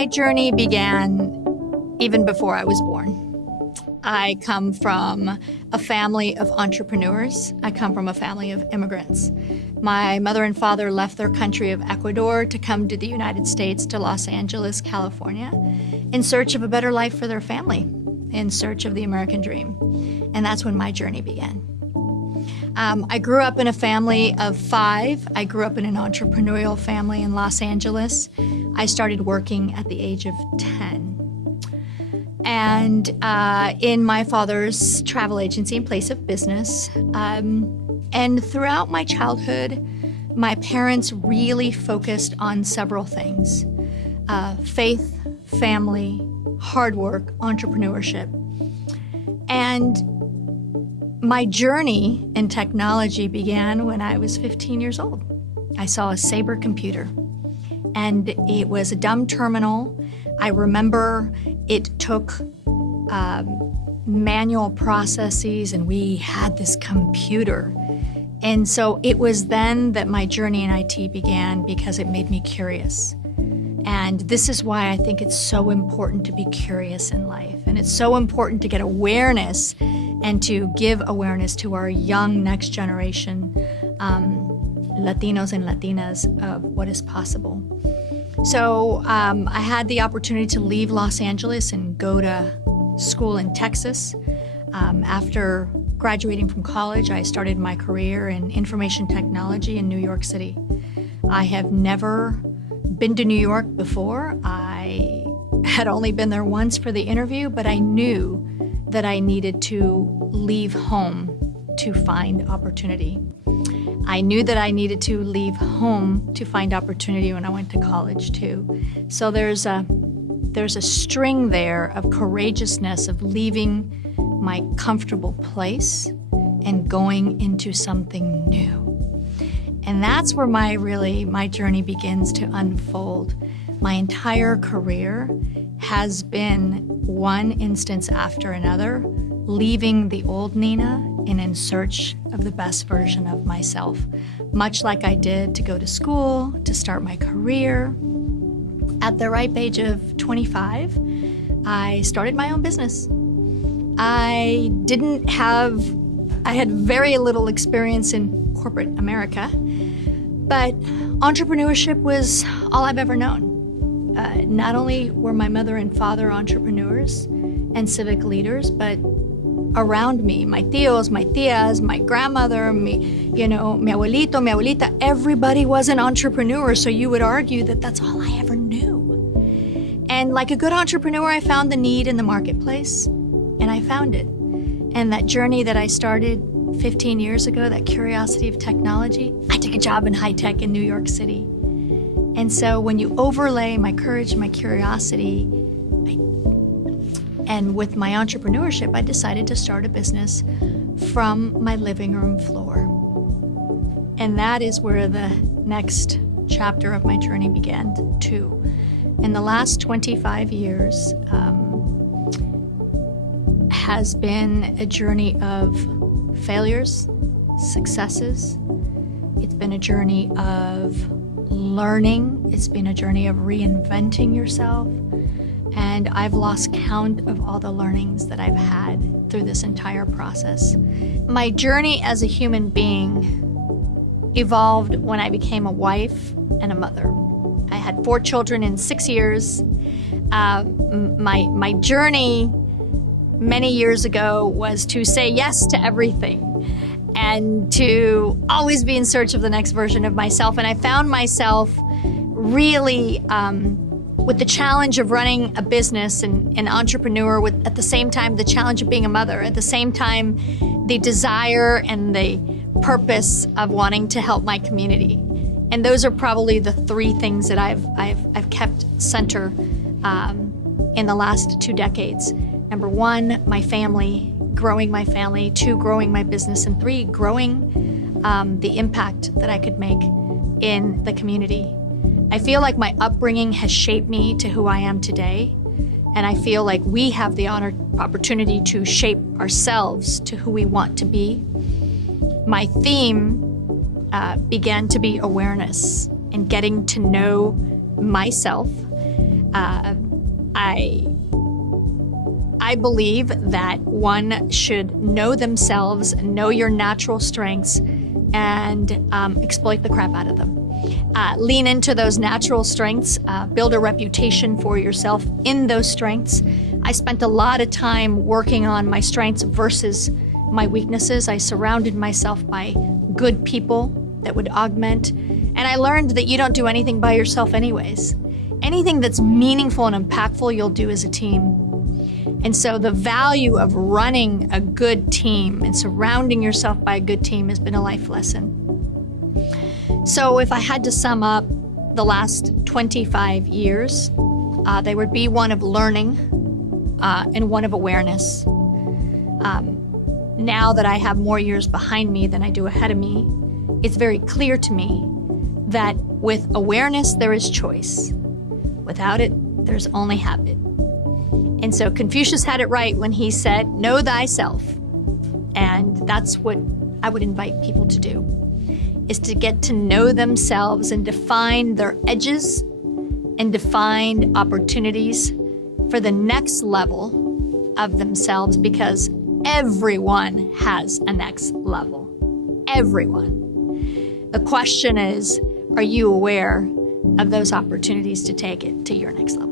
My journey began even before I was born. I come from a family of entrepreneurs. I come from a family of immigrants. My mother and father left their country of Ecuador to come to the United States, to Los Angeles, California, in search of a better life for their family, in search of the American dream. And that's when my journey began. I grew up in a family of 5. I grew up in an entrepreneurial family in Los Angeles. I started working at the age of 10. And in my father's travel agency and place of business. And throughout my childhood, my parents really focused on several things: faith, family, hard work, entrepreneurship. And my journey in technology began when I was 15 years old. I saw a Sabre computer, and it was a dumb terminal. I remember it took manual processes, and we had this computer. And so it was then that my journey in IT began, because it made me curious. And this is why I think it's so important to be curious in life. And it's so important to get awareness and to give awareness to our young next generation, Latinos and Latinas, of what is possible. So I had the opportunity to leave Los Angeles and go to school in Texas. After graduating from college, I started my career in information technology in New York City. I have never been to New York before. I had only been there once for the interview, but I knew that I needed to leave home to find opportunity. I knew that I needed to leave home to find opportunity when I went to college too. So there's a string there of courageousness, of leaving my comfortable place and going into something new. And that's where my journey begins to unfold. My entire career has been one instance after another, leaving the old Nina and in search of the best version of myself, much like I did to go to school, to start my career. At the ripe age of 25, I started my own business. I had very little experience in corporate America, but entrepreneurship was all I've ever known. Not only were my mother and father entrepreneurs and civic leaders, but around me, my tíos, my tías, my grandmother, mi abuelito, mi abuelita, everybody was an entrepreneur. So you would argue that that's all I ever knew. And like a good entrepreneur, I found the need in the marketplace, and I found it. And that journey that I started 15 years ago, that curiosity of technology, I took a job in high tech in New York City. And so when you overlay my courage, my curiosity, and with my entrepreneurship, I decided to start a business from my living room floor. And that is where the next chapter of my journey began too. In the last 25 years has been a journey of failures, successes. It's been a journey of learning. It's been a journey of reinventing yourself. And I've lost count of all the learnings that I've had through this entire process. My journey as a human being evolved when I became a wife and a mother. I had 4 children in 6 years. My journey many years ago was to say yes to everything and to always be in search of the next version of myself. And I found myself really with the challenge of running a business and an entrepreneur, with at the same time the challenge of being a mother, at the same time the desire and the purpose of wanting to help my community. And those are probably the 3 things that I've kept center in the last 2 decades. Number 1, my family, growing my family. 2, growing my business. And 3, growing the impact that I could make in the community. I feel like my upbringing has shaped me to who I am today. And I feel like we have the opportunity to shape ourselves to who we want to be. My theme began to be awareness and getting to know myself I believe that one should know themselves, know your natural strengths, and exploit the crap out of them. Lean into those natural strengths, build a reputation for yourself in those strengths. I spent a lot of time working on my strengths versus my weaknesses. I surrounded myself by good people that would augment, and I learned that you don't do anything by yourself anyways. Anything that's meaningful and impactful, you'll do as a team. And so the value of running a good team and surrounding yourself by a good team has been a life lesson. So if I had to sum up the last 25 years, they would be one of learning and one of awareness. Now that I have more years behind me than I do ahead of me, it's very clear to me that with awareness, there is choice. Without it, there's only habit. And so Confucius had it right when he said, know thyself. And that's what I would invite people to do, is to get to know themselves and define their edges and define opportunities for the next level of themselves, because everyone has a next level. Everyone. The question is, are you aware of those opportunities to take it to your next level?